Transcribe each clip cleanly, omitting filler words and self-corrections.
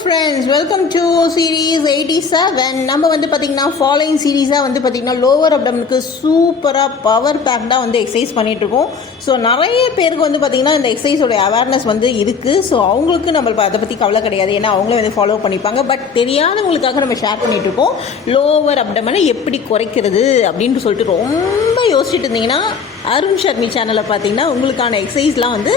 Friends, welcome to series 87. நம்ம வந்து பார்த்திங்கன்னா ஃபாலோயிங் சீரீஸாக வந்து பார்த்திங்கன்னா லோவர் அப்டமனுக்கு சூப்பராக பவர் பேக்டாக வந்து எக்ஸசைஸ் பண்ணிகிட்ருக்கோம். ஸோ நிறைய பேருக்கு வந்து பார்த்திங்கன்னா இந்த எக்ஸசைஸோடைய அவேர்னஸ் வந்து இருக்குது. ஸோ அவங்களுக்கு நம்ம அதை பற்றி கவலை கிடையாது, ஏன்னா அவங்களே வந்து ஃபாலோ பண்ணிப்பாங்க. பட் தெரியாதவங்களுக்காக நம்ம ஷேர் பண்ணிகிட்ருக்கோம். லோவர் அப்டமனை எப்படி குறைக்கிறது அப்படின்ட்டு சொல்லிட்டு ரொம்ப யோசிச்சுட்டு இருந்தீங்கன்னா அருண் ஷர்மி சேனலில் பார்த்தீங்கன்னா உங்களுக்கான எக்ஸசைஸ்லாம் வந்து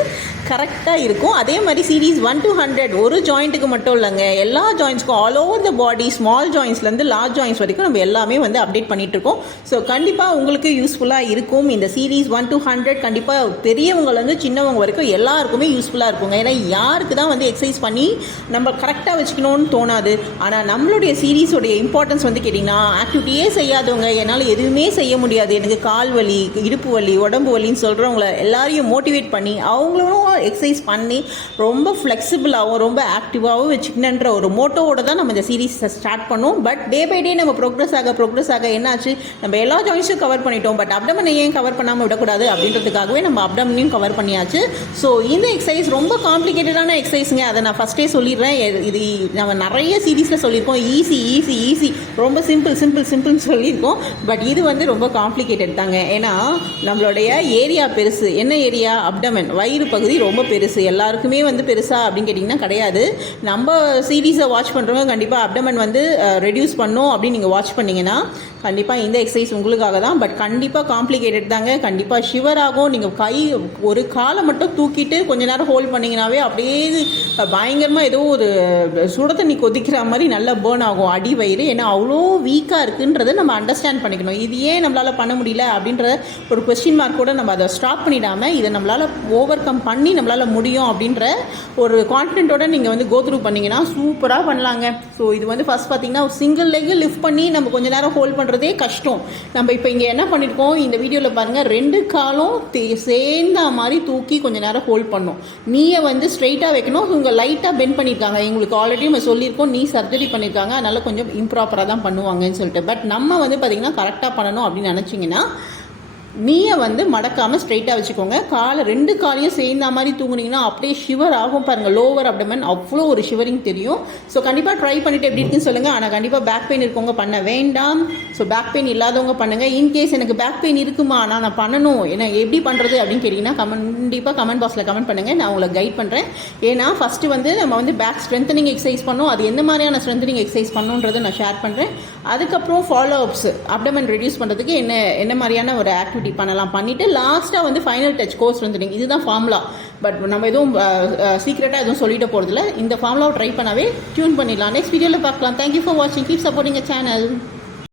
கரெக்டாக இருக்கும். அதே மாதிரி சீரீஸ் 1 to 100 ஒரு ஜாயிண்ட்டுக்கு மட்டும் இல்லைங்க, எல்லா ஜாயின்ஸ்க்கும் all over the body, small ஜாயின்ஸ்லேருந்து லார்ஜ் ஜாயின்ஸ் வரைக்கும் நம்ம எல்லாமே வந்து அப்டேட் பண்ணிகிட்ருக்கோம். ஸோ கண்டிப்பாக உங்களுக்கு யூஸ்ஃபுல்லாக இருக்கும் இந்த சீரீஸ் 1 to 100. கண்டிப்பாக பெரியவங்கலேருந்து சின்னவங்க வரைக்கும் எல்லாருக்குமே யூஸ்ஃபுல்லாக இருக்குங்க. ஏன்னா யாருக்கு தான் வந்து எக்ஸசைஸ் பண்ணி நம்ம கரெக்டாக வச்சுக்கணும்னு தோணாது. ஆனால் நம்மளுடைய சீரீஸோடைய இம்பார்ட்டன்ஸ் வந்து கேட்டிங்கன்னா, ஆக்டிவிட்டியே செய்யாதவங்க என்னால் எதுவுமே செய்ய முடியாது, எனக்கு கால் வலி, இடுப்பு வலி, உடம்பு வலின்னு சொல்கிறவங்கள எல்லாரையும் மோட்டிவேட் பண்ணி அவங்களும் எக்ஸசைஸ் பண்ணி ரொம்ப ஃப்ளெக்சிபிளாகவும் ரொம்ப ஆக்டிவாகவும் வச்சுக்கணுன்ற ஒரு மோட்டோவோட தான் நம்ம இந்த சீரீஸை ஸ்டார்ட் பண்ணோம். பட் டே பை டே நம்ம ப்ரோக்ரஸ் ஆக என்னாச்சு, நம்ம எல்லா ஜாயின்ஸும் கவர் பண்ணிட்டோம். பட் அப்டமனை ஏன் கவர் பண்ணாமல் விடக்கூடாது அப்படின்றதுக்காகவே நம்ம அப்டமனையும் கவர் பண்ணியாச்சு. ஸோ இந்த எக்ஸசைஸ் ரொம்ப காம்ப்ளிகேட்டடான எக்ஸசைஸுங்க, அதை நான் ஃபஸ்ட்டே சொல்லிடுறேன். இது நம்ம நிறைய சீரீஸில் சொல்லியிருக்கோம், ஈஸி ரொம்ப சிம்பிள்னு சொல்லியிருக்கோம். பட் இது வந்து ரொம்ப காம்ப்ளிகேட்டட் தாங்க. ஏன்னா நம்மளுடைய ஏரியா பெருசு. என்ன ஏரியா? அப்டமன், வயிறு பகுதி ரொம்ப பெருசு. எல்லாருக்குமே வந்து பெருசா அப்படின்னு கேட்டிங்கன்னா கிடையாது. நம்ம சீரீஸை வாட்ச் பண்ணுறவங்க கண்டிப்பாக அப்டமன் வந்து ரெடியூஸ் பண்ணோம் அப்படின்னு நீங்கள் வாட்ச் பண்ணிங்கன்னா கண்டிப்பாக இந்த எக்ஸசைஸ் உங்களுக்காக தான். பட் கண்டிப்பாக காம்ப்ளிகேட்டட் தாங்க. கண்டிப்பாக ஷிவர் ஆகும். நீங்கள் ஒரு காலை மட்டும் தூக்கிட்டு கொஞ்ச நேரம் ஹோல்ட் பண்ணிங்கனாவே அப்படியே பயங்கரமாக ஏதோ ஒரு சுட தண்ணி கொதிக்கிற மாதிரி நல்லா பேர்ன் ஆகும் அடி வயிறு. ஏன்னா அவ்வளோ வீக்காக இருக்குன்றதை நம்ம அண்டர்ஸ்டாண்ட் பண்ணிக்கணும். இது ஏன் நம்மளால் பண்ண முடியல அப்படின்ற ஒரு கொஸ்டின் மார்க் கூட நம்ம அதை ஸ்டாப் பண்ணிடாமல் இதை நம்மளால் ஓவர் கம் பண்ணி நம்மளால் முடியும் அப்படின்ற ஒரு கான்ஃபிடென்ட்டோட நீங்கள் வந்து கோ த்ரூ பண்ணிங்கன்னா சூப்பராக பண்ணலாங்க. ஸோ இது வந்து ஃபஸ்ட் பார்த்திங்கன்னா ஒரு சிங்கிள் லெக் லிஃப்ட் பண்ணி நம்ம கொஞ்சம் நேரம் ஹோல்ட் பண்ணுறதே கஷ்டம். நம்ம இப்போ இங்கே என்ன பண்ணியிருக்கோம், இந்த வீடியோவில் பாருங்கள், 2 காலும் சேர்ந்த மாதிரி தூக்கி கொஞ்சம் நேரம் ஹோல்ட் பண்ணோம். நீயை வந்து ஸ்ட்ரெயிட்டாக வைக்கணும். இவங்க லைட்டாக பெண்ட் பண்ணியிருக்காங்க. எங்களுக்கு ஆல்ரெடி நம்ம சொல்லியிருக்கோம், நீ சர்ஜரி பண்ணியிருக்காங்க, அதனால் கொஞ்சம் இம்ப்ராப்பராக தான் பண்ணுவாங்கன்னு சொல்லிட்டு. பட் நம்ம வந்து பார்த்திங்கன்னா கரெக்டாக பண்ணணும் அப்படின்னு நினச்சிங்கன்னா நீயை வந்து மடக்காமல் ஸ்ட்ரைட்டாக வச்சுக்கோங்க. 2 காலையும் சேர்ந்த மாதிரி தூங்குனீங்கன்னா அப்படியே ஷிவர் ஆகும் பாருங்கள். லோவர் அப்டமன் அவ்வளோ ஒரு ஷிவரிங் தெரியும். ஸோ கண்டிப்பாக ட்ரை பண்ணிவிட்டு எப்படி இருக்குன்னு சொல்லுங்கள். ஆனால் கண்டிப்பாக பேக் பெயின் இருக்கவங்க பண்ண வேண்டாம். ஸோ பேக் பெயின் இல்லாதவங்க பண்ணுங்கள். இன்கேஸ் எனக்கு பேக் பெயின் இருக்குமா, நான் பண்ணணும், ஏன்னா எப்படி பண்ணுறது அப்படின்னு கேட்டிங்கன்னா கண்டிப்பாக கமெண்ட் பாக்ஸில் கமெண்ட் பண்ணுங்கள், நான் உங்களை கைட் பண்ணுறேன். ஏன்னா ஃபஸ்ட்டு வந்து நம்ம வந்து பேக் ஸ்ட்ரென்த்தனிங் எக்ஸசைஸ் பண்ணோம். அது எந்த மாதிரியான ஸ்ட்ரென்த்தனிங் எக்ஸசைஸ் பண்ணணுன்றதை நான் ஷேர் பண்ணுறேன். அதுக்கப்புறம் ஃபாலோ அப்ஸ், அப்டமன் ரெடியூஸ் பண்ணுறதுக்கு என்ன மாதிரியான ஒரு ஆக்டிவிட்டி பண்ணலாம் பண்ணிவிட்டு லாஸ்ட்டாக வந்து ஃபைனல் டச் கோர்ஸ் ஸ்ட்ரென்த்தனிங். இதுதான் ஃபார்முலா. பட் நம்ம எதுவும் சீக்ரெட்டாக எதுவும் சொல்லிட்டு போகிறதில்ல. இந்த ஃபார்முலாவை ட்ரை பண்ணாவே டியூன் பண்ணிடலாம். நெக்ஸ்ட் வீடியோவில் பார்க்கலாம். தேங்க்யூ ஃபார் வாட்சிங். Keep supporting a channel.